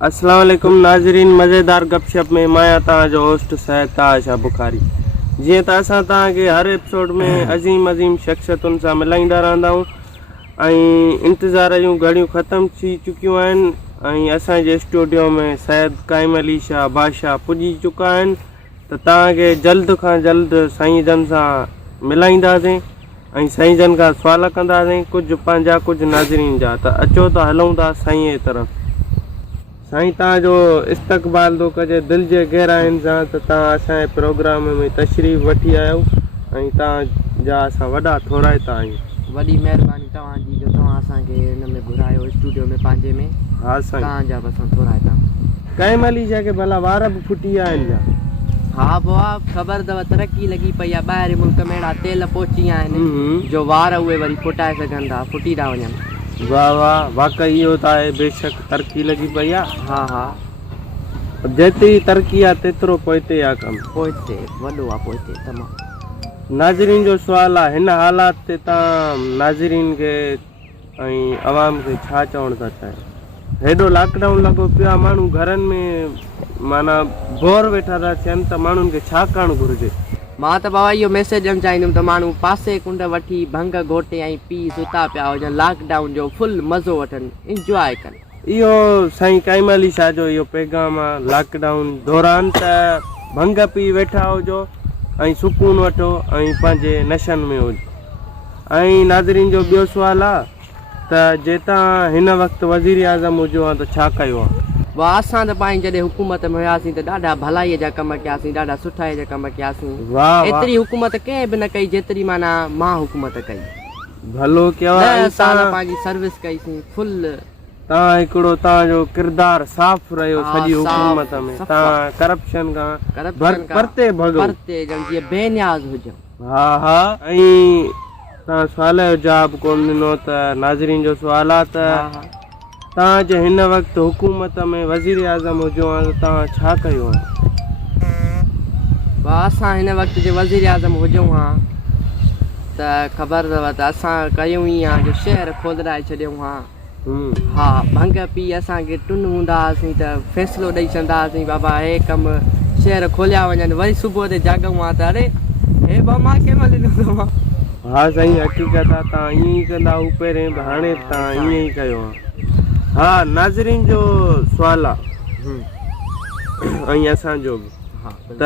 अस्सलाम वालेकुम नाज़रीन, मज़ेदार गपशप में मैं तव्हांजो होस्ट सैयद ताशा बुखारी। जीअं त असां तव्हांखे हर एपिसोड में अज़ीम शख्सियतुनि सां मिलाईंदा रहंदा आहियूं ऐं इंतज़ार जूं घड़ियूं ख़तमु थी चुकियूं आहिनि ऐं असांजे स्टूडियो में सैयद काइम अली शाह बादशाह पुॼी चुका आहिनि। त तव्हांखे जल्द खां जल्द साईं जन सां मिलाईंदासीं ऐं साईं जन खां सुवाल कंदासीं, कुझु पंहिंजा कुझु नाज़रीन जा। त अचो त हलूं था साईं जी तरफ़। साईं तव्हांजो इस्तक़बाल थो कजे दिलि जे गहराइनि सां त तव्हां असांजे प्रोग्राम में तशरीफ़ वठी आयो ऐं तव्हांजा असां वॾा थोराइता आहियूं। वॾी महिरबानी तव्हांजी जो तव्हां असांखे हिन में घुरायो स्टूडियो में पंहिंजे में। हा साईं, तव्हांजा बि असां थोराइता। काइम अली शाह खे भला वार बि फुटी विया आहिनि छा? हा बुआ, ख़बर अथव तरक़ी लॻी पई आहे, ॿाहिरि मुल्क में अहिड़ा तेल पहुची विया आहिनि जो वार उहे वरी फुटाए सघनि था, फुटी था वञनि। वाह वाह, वाक़ई इहो त आहे, बेशक तरक़ी लॻी पई आहे। हा हा, जेतिरी तरक़ी आहे तेतिरो पोइते आहे कमु, पोइते वॾो आहे, पोइते तमामु। नाज़रीन जो सुवाल आहे, हिन हालात ते तव्हां नाज़रीन खे ऐं आवाम खे छा चवणु था चाहियो? हेॾो लॉकडाउन लॻो पियो आहे, माण्हू घरनि में माना बोर वेठा था थियनि, त माण्हुनि खे छा करणु घुरिजे? मां त बाबा इहो मैसेज ॾियणु चाहींदुमि त माण्हू पासे कुंड वठी भंग घोटे ऐं पी सुता पिया हुजनि, लॉकडाउन जो फुल मज़ो वठनि, इंजॉय कनि। इहो साईं काइम अली शाह जो इहो पैगाम आहे। लॉकडाउन दौरान त भंग पी वेठा हुजो ऐं सुकून वठो ऐं पंहिंजे नशनि में हुजो। ऐं नाज़रीन जो ॿियो सुवालु आहे त जे तव्हां हिन वक़्तु वज़ीर आज़म हुजो आहे त छा कयो आहे? वाह, असां त पाण जॾहिं हुकूमत में हुयासीं त ॾाढा भलाईअ जा कम कयासीं, ॾाढा सुठाई जा कम कयासीं। वाह, एतिरी हुकूमत कंहिं बि न कई जेतिरी माना मां हुकूमत कई। भलो कयो। 10 साल पंहिंजी सर्विस कईसीं फुल। तव्हां हिकिड़ो तव्हांजो किरदारु साफ़ रहियो सॼी हुकूमत में, तव्हां करप्शन खां परते भॻो, परते जीअं बेनियाज़ हुजो। हा हा, ऐं तव्हां सुवाल जो जवाबु कोन ॾिनो त नाज़रीन जो सुवाल आहे त तव्हां जे हिन वक़्तु हुकूमत में वज़ीर आज़म हुजो आहे त तव्हां छा कयो आहे? वाह, असां हिन वक़्तु जे वज़ीर आज़म हुजूं हा त ख़बर अथव त असां कयूं ई आहे जो शहर खोलराए छॾियूं हा। हा, भंग पी असांखे टुन हूंदा हुआसीं त फ़ैसिलो ॾेई छॾंदा हुआसीं, बाबा हे कमु शहर खोलिया वञनि, वरी सुबुह ते जाॻूं हा त अरे हे बा मां कंहिं महिल ॾिनो अथव। हा साईं, हक़ीक़त आहे, तव्हां ईअं ई कंदा हुआ पहिरें, हाणे तव्हां ईअं ई कयो आहे। हा, नाज़रीन जो सुवाल आहे ऐं असांजो बि त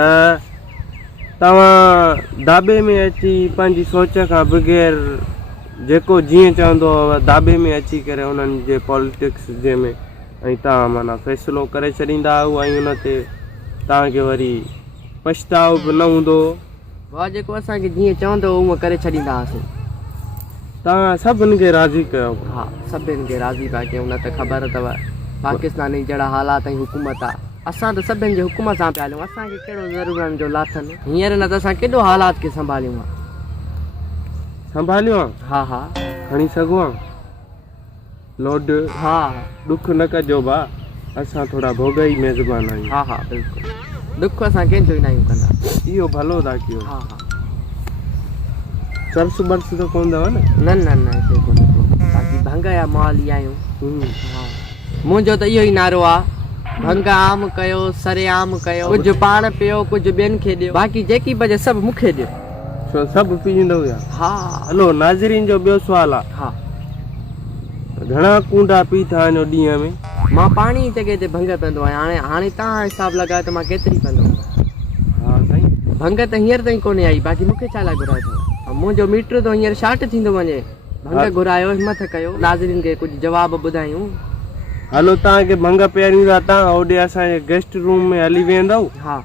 तव्हां दाबे में अची पंहिंजी सोच खां बग़ैर जेको जीअं चवंदो हुआ दाबे में अची करे उन्हनि जे पॉलिटिक्स जे में ऐं तव्हां माना फ़ैसिलो करे छॾींदा हुआ ऐं उन ते तव्हांखे वरी पछताव बि न हूंदो। वाह, जेको असांखे जीअं चवंदो उहो करे छॾींदा हुआसीं। तव्हां सभिनि खे राज़ी कयो? हा, सभिनि खे राज़ी पिया कयूं। न त ख़बर अथव पाकिस्तान जी जहिड़ा हालात ऐं हुकूमत आहे, असां त सभिनि जे हुकूमत सां पिया हलूं, असांखे कहिड़ो ज़रूरनि जो लाथनि। हींअर न त असां केॾो हालात खे संभालियूं आहे। संभालियो आहे? हा हा, खणी सघूं आहे लोड? हा, ॾुख न कजो भा, असां थोरा भोगई मेज़बान आहियूं। हा हा, बिल्कुलु, ॾुख असां कंहिंजो ई न आहियूं कंदा। इहो भलो था कयो। हा हा, चर्स बर्स त कोन अथव न? न न न, हिते कोन्हे को, बाक़ी भंग जा माल ई आहियूं। हा, मुंहिंजो त इहो ई नारो आहे, भंग आम कयो, सरे आम कयो, कुझु पाण पियो, कुझु ॿियनि खे ॾियो, बाक़ी जेकी बजे सभु मूंखे ॾियो। छो सभु पीअंदो या? हा। हलो, नाज़रीन जो ॿियो सुवाल आहे। हा, घणा कूंडा पीता आहिनि ॾींहं में? मां पाणी जी जॻह ते भंग पीअंदो आहियां। हाणे तव्हां हिसाबु लॻायो त मां केतिरी पीअंदो? हा साईं, भंग त हींअर ताईं कोन्हे आई, बाक़ी मूंखे छा लाइ घुरायो अथव? मुंहिंजो मीटर तो हींअर शार्ट थींदो वञे, भंग घुरायो, हिमत कयो, नाज़रीन खे कुझु जवाबु ॿुधायूं। हलो, तव्हांखे भंग पीआरियूं था, तव्हां होॾे असांजे गेस्ट रूम में हली वेंदव। हा,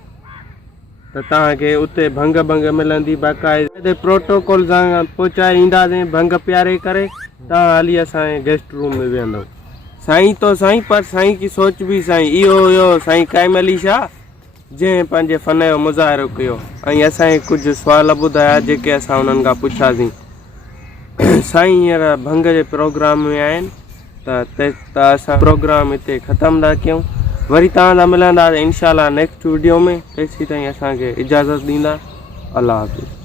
त तव्हांखे उते भंग मिलंदी, बाक़ाइदे प्रोटोकॉल सां पहुचाए ईंदासीं भंग पीआरे करे। तव्हां हली असांजे गेस्ट रूम में वेंदव। साईं तो साईं, पर साईं की सोच बि साईं। इहो हुयो साईं काइम अली शाह जंहिं पंहिंजे फ़न जो मुज़ाहिरो कयो ऐं असांखे कुझु सुवाल ॿुधाया जेके असां उन्हनि खां पुछियासीं। साईं हींअर भंग जे प्रोग्राम में आहिनि त असां प्रोग्राम हिते ख़तमु था कयूं। वरी तव्हां सां मिलंदासीं इंशाअल्लाह नेक्स्ट वीडियो में। तेसीं ताईं असांखे इजाज़त ॾींदा। अल्लाह हाफ़िज़।